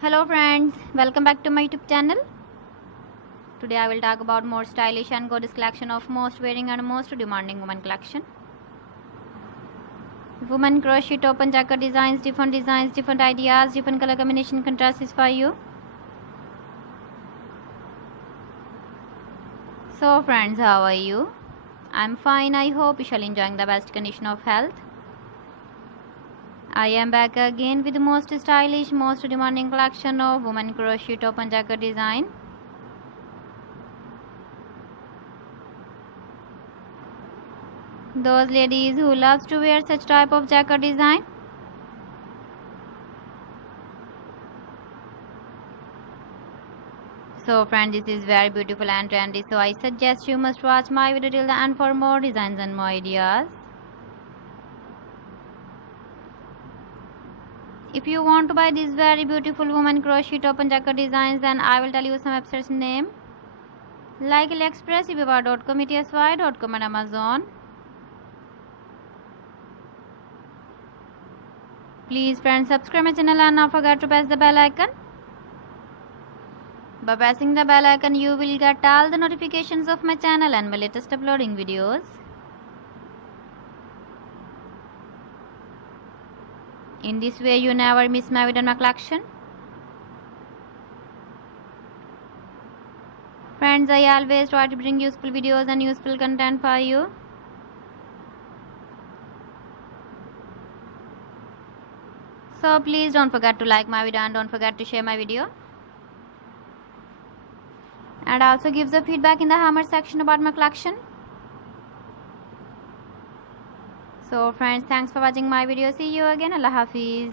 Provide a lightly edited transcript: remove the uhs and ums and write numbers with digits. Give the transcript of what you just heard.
Hello friends, welcome back to my YouTube channel. Today I will talk about more stylish and gorgeous collection of most wearing and most demanding women collection. Women crochet top and jacket designs, different ideas, different color combination contrasts for you. So friends, how are you? I'm fine. I hope you shall enjoying the best condition of health. I am back again with the most stylish, most demanding collection of women crochet top and jacket design. Those ladies who loves to wear such type of jacket design. So friends, this is very beautiful and trendy, so I suggest you must watch my video till the end for more designs and more ideas. If you want to buy these very beautiful women crochet top and jacket designs, then I will tell you some websites name like AliExpress, eBay.com, ETSY.com and Amazon. Please friends, subscribe my channel and not forget to press the bell icon. By pressing the bell icon, you will get all the notifications of my channel and my latest uploading videos. In this way, you never miss my video and my collection. Friends, I always try to bring useful videos and useful content for you. So please don't forget to like my video and don't forget to share my video. And also give the feedback in the comment section about my collection. So friends, thanks for watching my video. See you again. Allah Hafiz.